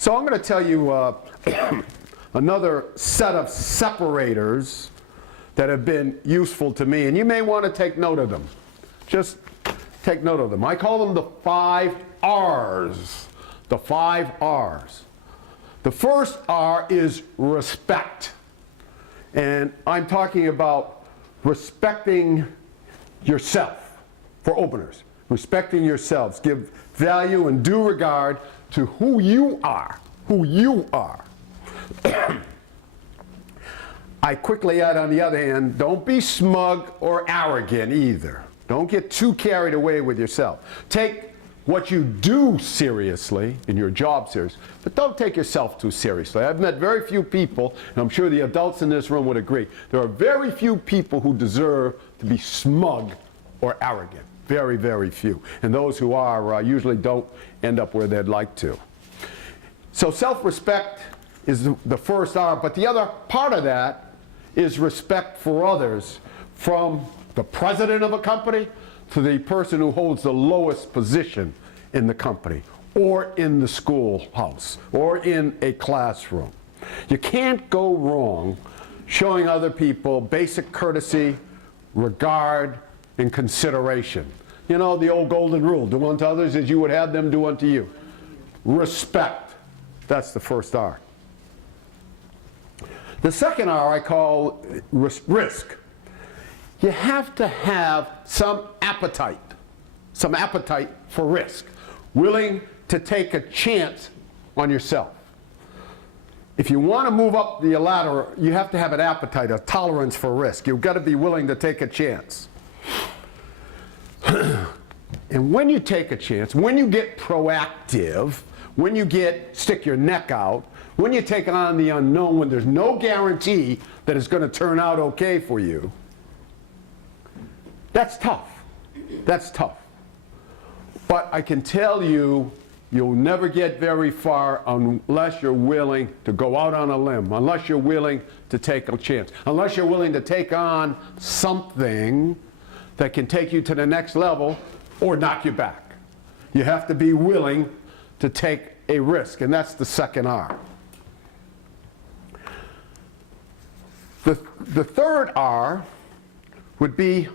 So I'm going to tell you another set of separators that have been useful to me, and you may want to take note of them. Just take note of them. I call them the 5 R's. The 5 R's. The first R is respect. And I'm talking about respecting yourself for openers. Respecting yourselves. Give value and due regard to who you are. Who you are. I quickly add, on the other hand, don't be smug or arrogant either. Don't get too carried away with yourself. Take what you do seriously, in your job serious, but don't take yourself too seriously. I've met very few people, and I'm sure the adults in this room would agree, there are very few people who deserve to be smug or arrogant. Very, very few. And those who are usually don't end up where they'd like to. So self-respect is the first R, but the other part of that is respect for others, from the president of a company to the person who holds the lowest position in the company, or in the schoolhouse, or in a classroom. You can't go wrong showing other people basic courtesy, regard, and consideration. You know, the old golden rule, do unto others as you would have them do unto you. Respect. That's the first R. The second R I call risk. You have to have some appetite for risk, willing to take a chance on yourself. If you want to move up the ladder, you have to have an appetite, a tolerance for risk. You've got to be willing to take a chance. And when you take a chance, when you get proactive, when you stick your neck out, when you take on the unknown, when there's no guarantee that it's going to turn out okay for you, that's tough. That's tough. But I can tell you, you'll never get very far unless you're willing to go out on a limb, unless you're willing to take a chance, unless you're willing to take on something that can take you to the next level or knock you back. You have to be willing to take a risk, and that's the second R. The third R would be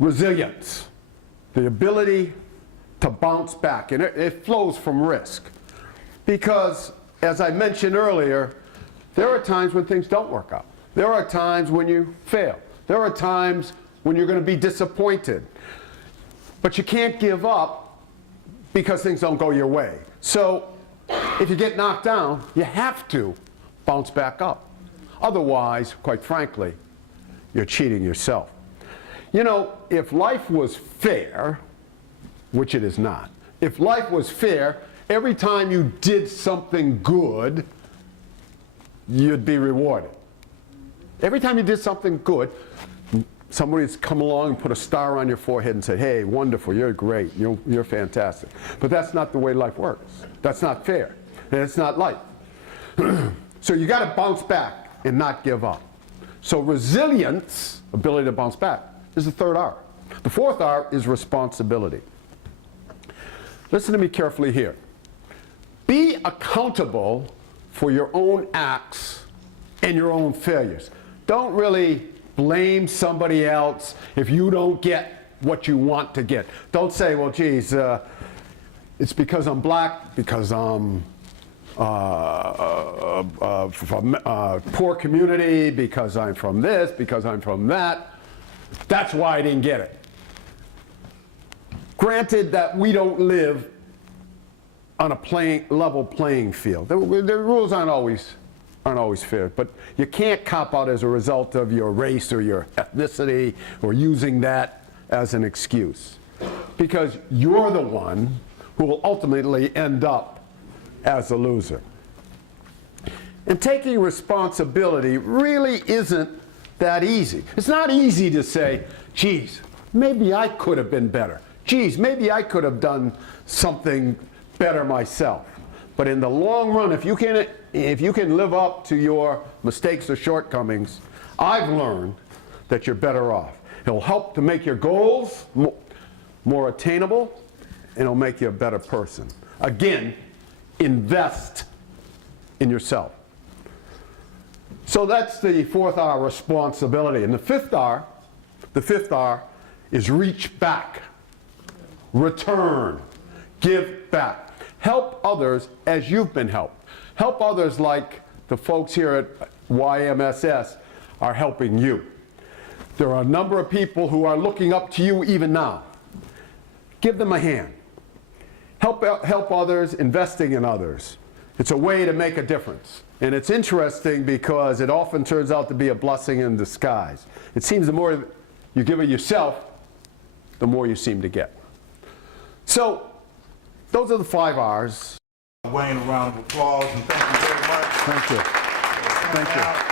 resilience, the ability to bounce back, and it flows from risk. Because, as I mentioned earlier, there are times when things don't work out. There are times when you fail. There are times when you're going to be disappointed. But you can't give up because things don't go your way. So if you get knocked down, you have to bounce back up. Otherwise, quite frankly, you're cheating yourself. You know, if life was fair, which it is not, if life was fair, every time you did something good, you'd be rewarded. Every time you did something good, somebody's come along and put a star on your forehead and say, hey, wonderful, you're great, you're fantastic. But that's not the way life works. That's not fair, and it's not life. So you got to bounce back and not give up. So resilience, ability to bounce back, is the third R. The fourth R is responsibility. Listen to me carefully here. Be accountable for your own acts and your own failures. Don't really blame somebody else if you don't get what you want to get. Don't say, well, geez, it's because I'm black, because I'm from a poor community, because I'm from this, because I'm from that. That's why I didn't get it. Granted that we don't live on a level playing field. The rules aren't always fair, but you can't cop out as a result of your race or your ethnicity or using that as an excuse. Because you're the one who will ultimately end up as a loser. And taking responsibility really isn't that easy. It's not easy to say, geez, maybe I could have been better. Geez, maybe I could have done something better myself. But in the long run, if you can live up to your mistakes or shortcomings, I've learned that you're better off. It'll help to make your goals more attainable, and it'll make you a better person. Again, invest in yourself. So that's the fourth R, responsibility. And the fifth R is reach back, return, give back. Help others as you've been helped. Help others like the folks here at YMSS are helping you. There are a number of people who are looking up to you even now. Give them a hand. Help others, investing in others. It's a way to make a difference. And it's interesting because it often turns out to be a blessing in disguise. It seems the more you give of yourself, the more you seem to get. So, those are the 5 R's. Wayne, a round of applause, and thank you very much. Thank you. Thank you.